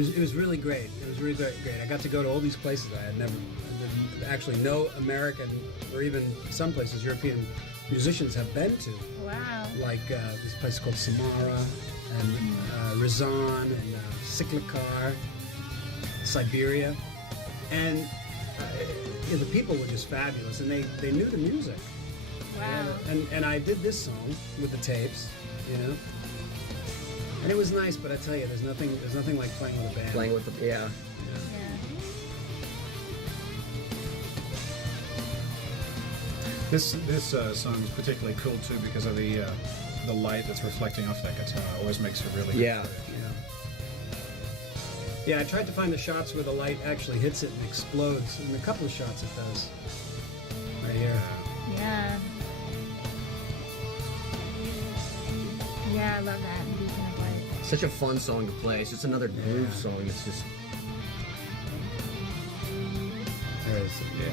It was really great. It was really great. I got to go to all these places I had never, actually no American or even some places European musicians have been to. Wow. Like this place called Samara and Rizan and Siklikar, Siberia. And the people were just fabulous, and they knew the music. Wow. And I did this song with the tapes, you know. And it was nice, but I tell you, there's nothing like playing with a band. Playing with the Yeah. This song is particularly cool too because of the light that's reflecting off that guitar. It always makes it really Yeah. good. Yeah, I tried to find the shots where the light actually hits it and explodes. In a couple of shots it does. Right here. Yeah. Yeah, I love that. Beacon of Light. Such a fun song to play. It's just another groove song. It's just There it is. Yeah.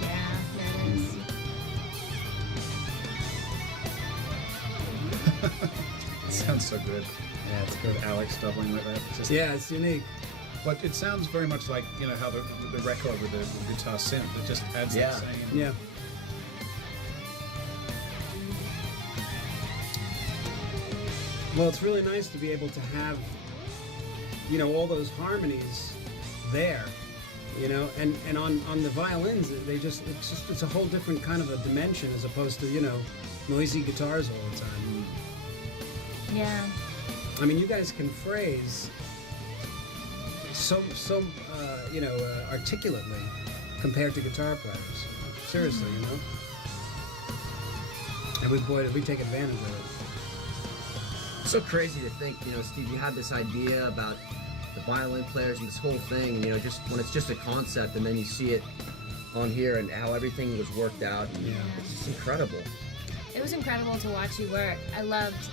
Yeah, there it is. It sounds so good. Yeah, it's good. With Alex doubling like that. It's just, Yeah, it's unique. But it sounds very much like, you know, how the record with the guitar synth, it just adds Yeah. that same... Yeah. Well, it's really nice to be able to have, you know, all those harmonies there, you know, and on the violins, it's a whole different kind of a dimension as opposed to, you know, noisy guitars all the time. Yeah. I mean, you guys can phrase so you know, articulately compared to guitar players. Seriously, you know. And we take advantage of it. It's so crazy to think, you know, Steve, you had this idea about the violin players and this whole thing, and, you know, just when it's just a concept and then you see it on here and how everything was worked out. And Yeah. It's just incredible. It was incredible to watch you work. I loved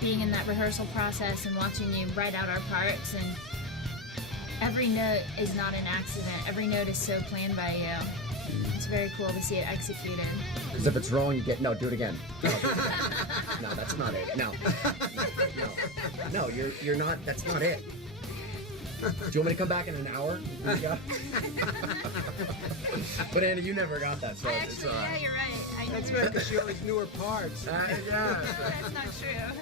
being in that rehearsal process and watching you write out our parts, and every note is not an accident. Every note is so planned by you. It's very cool to see it executed. Because if it's wrong, you get, no, do it again. No, do it again. No, that's not it. No. No, you're not, that's not it. Do you want me to come back in an hour? But Andy, you never got that, so it's Actually, yeah, you're right. That's right, because she always knew her parts. Yeah. That's not true.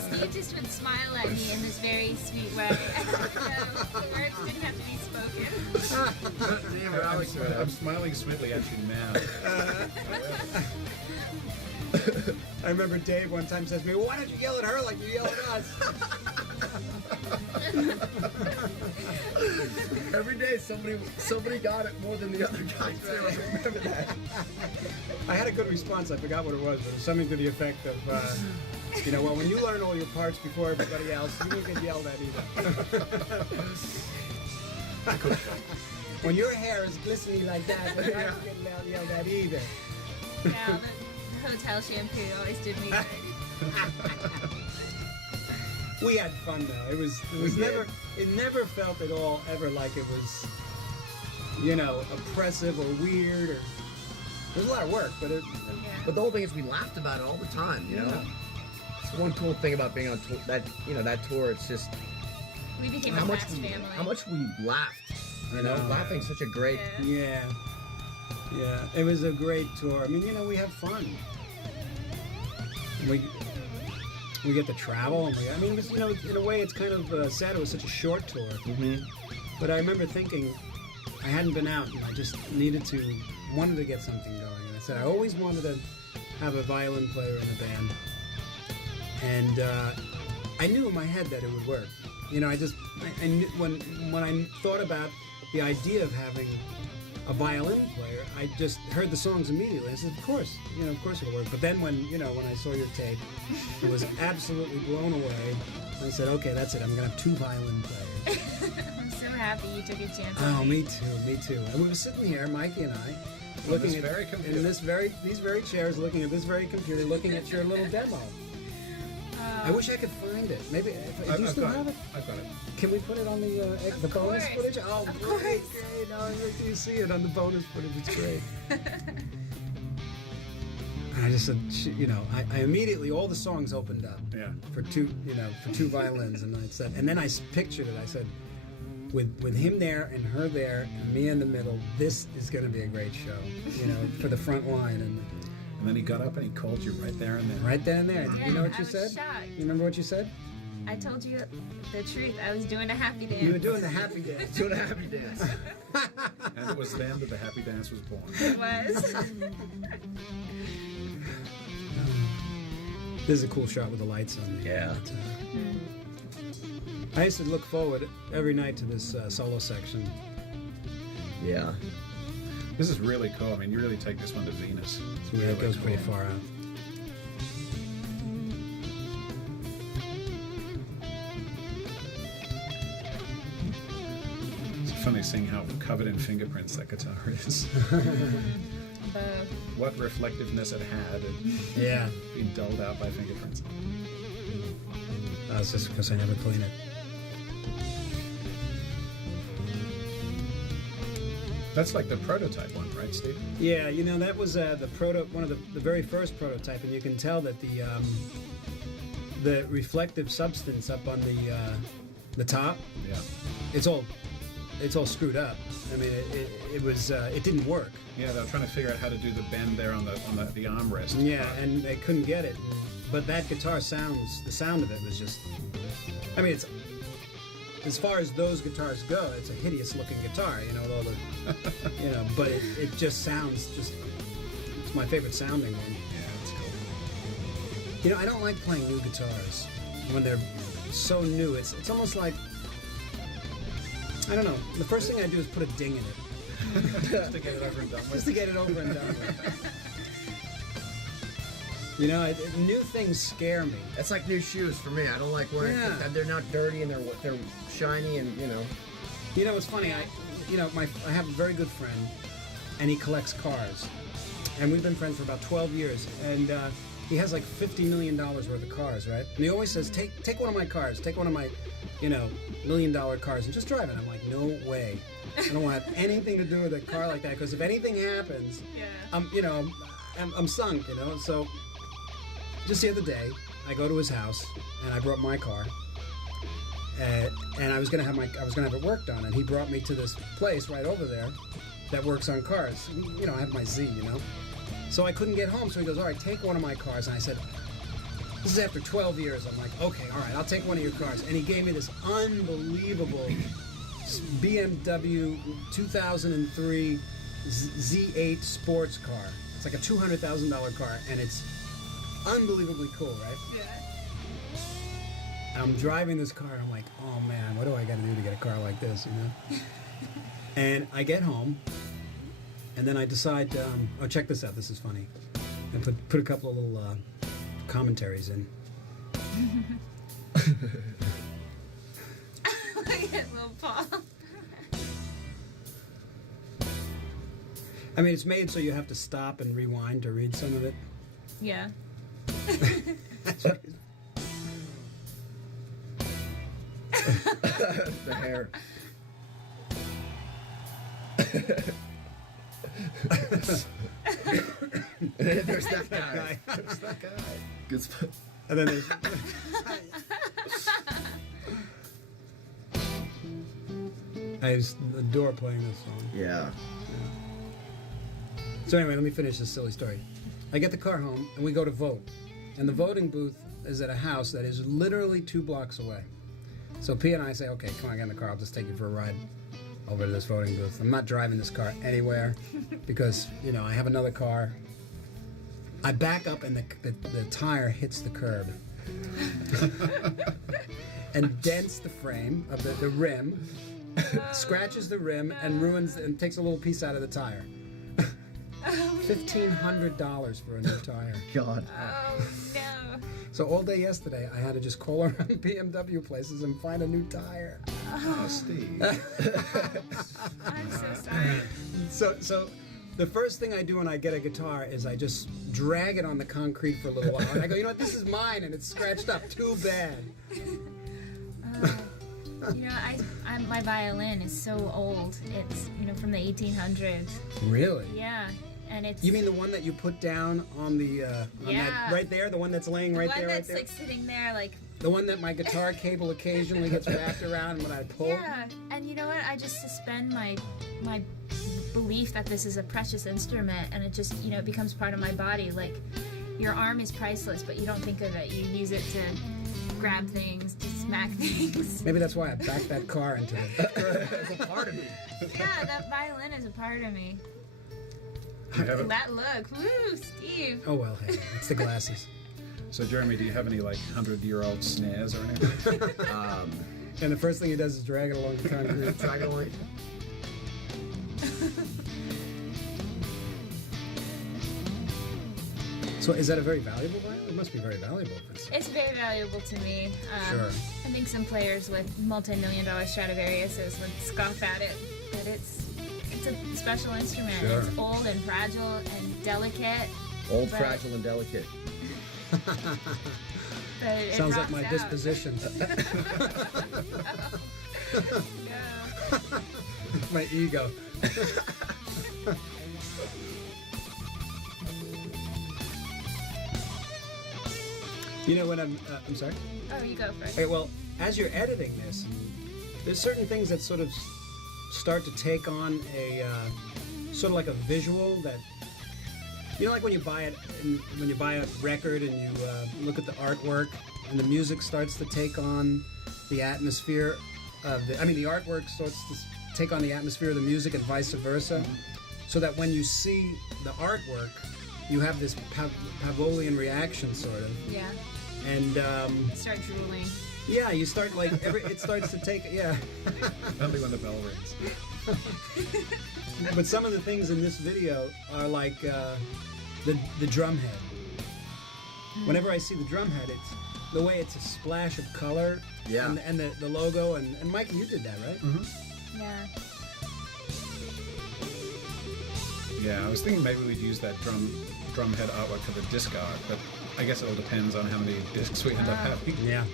Steve just would smile at me in this very sweet way. So the words didn't have to be spoken. Damn, Alex, I'm smiling sweetly at you now. I remember Dave one time says to me, well, why don't you yell at her like you yell at us? Every day somebody got it more than the other guy too. I remember that. I had a good response. I forgot what it was, but it was something to the effect of, you know, well, when you learn all your parts before everybody else, you won't get yelled at either. When your hair is glistening like that, you won't get yelled at either. Yeah, the hotel shampoo always did me good. We had fun though. It never felt at all ever like it was, you know, oppressive or weird, or it was a lot of work, but But the whole thing is we laughed about it all the time, you know? Yeah. It's one cool thing about being on tour, that, you know, that tour, it's just We became how a much fast family. how much we laughed. You know, know. laughing's such a great Yeah. yeah, it was a great tour. I mean, you know, we have fun. We get to travel, and I mean, it was, you know, in a way, it's kind of sad. It was such a short tour. Mm-hmm. But I remember thinking, I hadn't been out, and I just wanted to get something going. And I said I always wanted to have a violin player in the band, and I knew in my head that it would work. You know, I knew, when I thought about the idea of having a violin player, I just heard the songs immediately. I said, of course it'll work. But then when I saw your tape, I was absolutely blown away I said, okay, that's it. I'm gonna have 2 violin players. I'm so happy you took a chance Oh, on me too. And we were sitting here, Mikey and I, looking this at very computer. in these very chairs, looking at this very computer, looking at your little demo. I wish I could find it. Maybe do you still have it? I've got it. Can we put it on the bonus course. footage? Oh, Of great, course. great! Oh, you see it on the bonus footage. It's great. And I just said, I immediately all the songs opened up Yeah. for 2 violins, and I said, and then I pictured it. I said, with him there and her there and me in the middle, this is going to be a great show, for the front line. And And then he got up and he called you right there and then. right then and there, Yeah, you know what I you was said? shocked. You remember what you said? I told you the truth. I was doing a happy dance. You were doing the happy dance. Doing a happy dance. And it was then that the happy dance was born. It was. This is a cool shot with the lights on there. Yeah. I used to look forward every night to this solo section. Yeah. This is really cool. I mean, you really take this one to Venus. It's Yeah, really it goes cool. pretty far out. It's funny seeing how covered in fingerprints that guitar is. Both. What reflectiveness it had and Yeah. being dulled out by fingerprints. That's just because I never clean it. That's like the prototype one, right, Steve? Yeah, that was one of the very first prototype, and you can tell that the reflective substance up on the top, Yeah. it's all screwed up. I mean, it didn't work. Yeah, they were trying to figure out how to do the bend there on the armrest. Yeah, and they couldn't get it. But that guitar the sound of it was just, I mean, it's, as far as those guitars go, it's a hideous looking guitar, with all the, but it just sounds it's my favorite sounding one. Yeah, that's cool. I don't like playing new guitars when they're so new. It's almost like, I don't know, the first thing I do is put a ding in it. Just to get it over and done Just with. to get it over and done with. New things scare me. That's like new shoes for me. I don't like wearing Yeah. they're not dirty and they're shiny and It's funny. I have a very good friend, and he collects cars, and we've been friends for about 12 years, and he has like $50 million worth of cars, right? And he always says, take one of my cars, take one of my, $1 million cars, and just drive it. I'm like, no way. I don't want to have anything to do with a car like that, because if anything happens, Yeah. I'm sunk, So just the other day, I go to his house, and I brought my car, and I was gonna have it worked on, and he brought me to this place right over there that works on cars. I have my Z, So I couldn't get home, so he goes, all right, take one of my cars, and I said, this is after 12 years. I'm like, okay, all right, I'll take one of your cars, and he gave me this unbelievable BMW 2003 Z8 sports car. It's like a $200,000 car, and it's unbelievably cool, right? Yeah. I'm driving this car, and I'm like, oh man, what do I got to do to get a car like this, And I get home, and then I decide, oh, check this out, this is funny. And put a couple of little commentaries in. Look at little Paul. I mean, it's made so you have to stop and rewind to read some of it. Yeah. the hair. There's that guy. There's that guy. Good spot. And then there's... I just adore playing this song. Yeah. So anyway, let me finish this silly story. I get the car home, and we go to vote. And the voting booth is at a house that is literally 2 blocks away. So P and I say, okay, come on, get in the car. I'll just take you for a ride over to this voting booth. I'm not driving this car anywhere because, I have another car. I back up, and the tire hits the curb and dents the frame of the rim, scratches the rim, and ruins and takes a little piece out of the tire. $1,500 for a new tire. God. Oh no. So all day yesterday, I had to just call around BMW places and find a new tire. Oh, Steve. I'm so sorry. So the first thing I do when I get a guitar is I just drag it on the concrete for a little while. And I go, you know what, this is mine, and it's scratched up. Too bad. You know, my violin is so old. It's, from the 1800s. Really? Yeah, and it's... You mean the one that you put down on the, on that, right there? The one that's laying right there, the one right that's, there? like, sitting there, like... The one that my guitar cable occasionally gets wrapped around when I pull? Yeah, and you know what? I just suspend my belief that this is a precious instrument, and it just, it becomes part of my body. Like, your arm is priceless, but you don't think of it. You use it to grab things, to smack things. Maybe that's why I backed that car into it. It's a part of me. Yeah, that violin is a part of me. Do you have it? That look, woo, Steve. Oh, well, hey, it's the glasses. So, Jeremy, do you have any, 100-year-old snares or anything? And the first thing he does is drag it along the concrete. Drag it along. So is that a very valuable violin? It must be very valuable. It's very valuable to me. Sure. I think some players with multi-million-dollar Stradivariuses would scoff at it, but it's a special instrument. Sure. It's old and fragile and delicate. Old, but- fragile, and delicate. But it Sounds like rocks my out. disposition. No. My ego. When I'm sorry? Oh, you go first. Hey, well, as you're editing this, there's certain things that sort of start to take on a sort of like a visual that, like when you buy it, when you buy a record and you look at the artwork and the music starts to take on the atmosphere of the artwork starts to take on the atmosphere of the music and vice versa, so that when you see the artwork, you have this Pavlovian reaction sort of. Yeah. And Start drooling. yeah, you start it starts to take Only when the bell rings. But some of the things in this video are like the drum head. Whenever I see the drum head, it's the way it's a splash of color. Yeah. And the logo and Mike, you did that, right? Mm-hmm. Yeah. Yeah, I was thinking maybe we'd use that drum head artwork for the disc art, but I guess it all depends on how many discs we end up having. Yeah.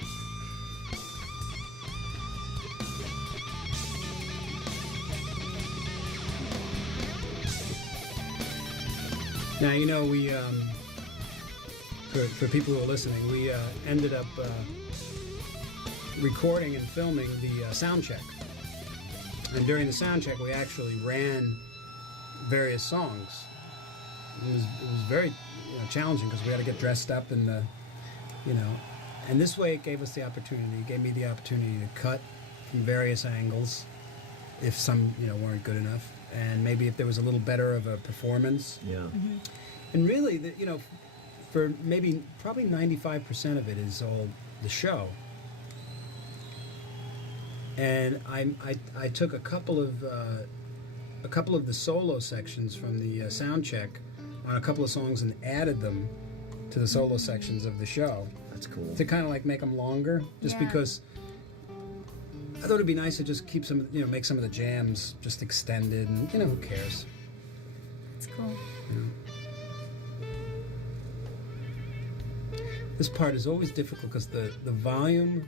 Now, we, for people who are listening, we ended up recording and filming the sound check. And during the sound check, we actually ran various songs. It was very challenging because we had to get dressed up in the, and this way it gave us the opportunity, gave me the opportunity to cut from various angles if some, weren't good enough. And maybe if there was a little better of a performance. Yeah. And really, for probably 95% of it is all the show. And I took a couple of the solo sections from the sound check on a couple of songs and added them to the solo sections of the show. That's cool. To kind of make them longer, just Yeah. because I thought it'd be nice to just keep some, make some of the jams just extended, and who cares? It's cool. This part is always difficult because the volume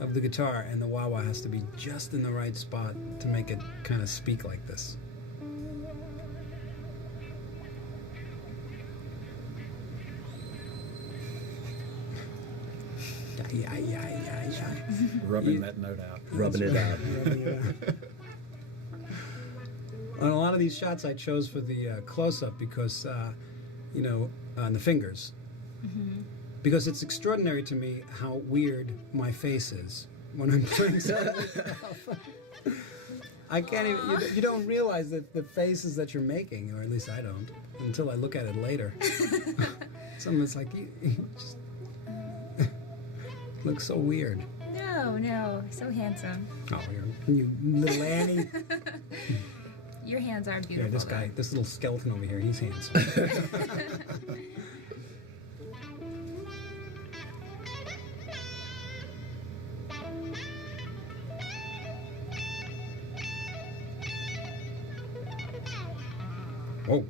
of the guitar and the wah-wah has to be just in the right spot to make it kind of speak like this. Yeah. Rubbing that note out. Rubbing it out. On a lot of these shots I chose for the close-up because, on the fingers. Mm-hmm. Because it's extraordinary to me how weird my face is when I'm playing something myself. I can't even, you don't realize that the faces that you're making, or at least I don't, until I look at it later. Someone's like, you just look so weird. No, so handsome. Oh, you little Annie. Your hands are beautiful. Yeah, this guy, this little skeleton over here, he's handsome. Whoa.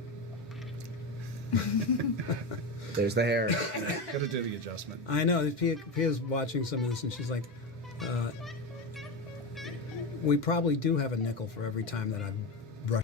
There's the hair. Got to do the adjustment. I know. Pia's watching some of this, and she's like, we probably do have a nickel for every time that I brush.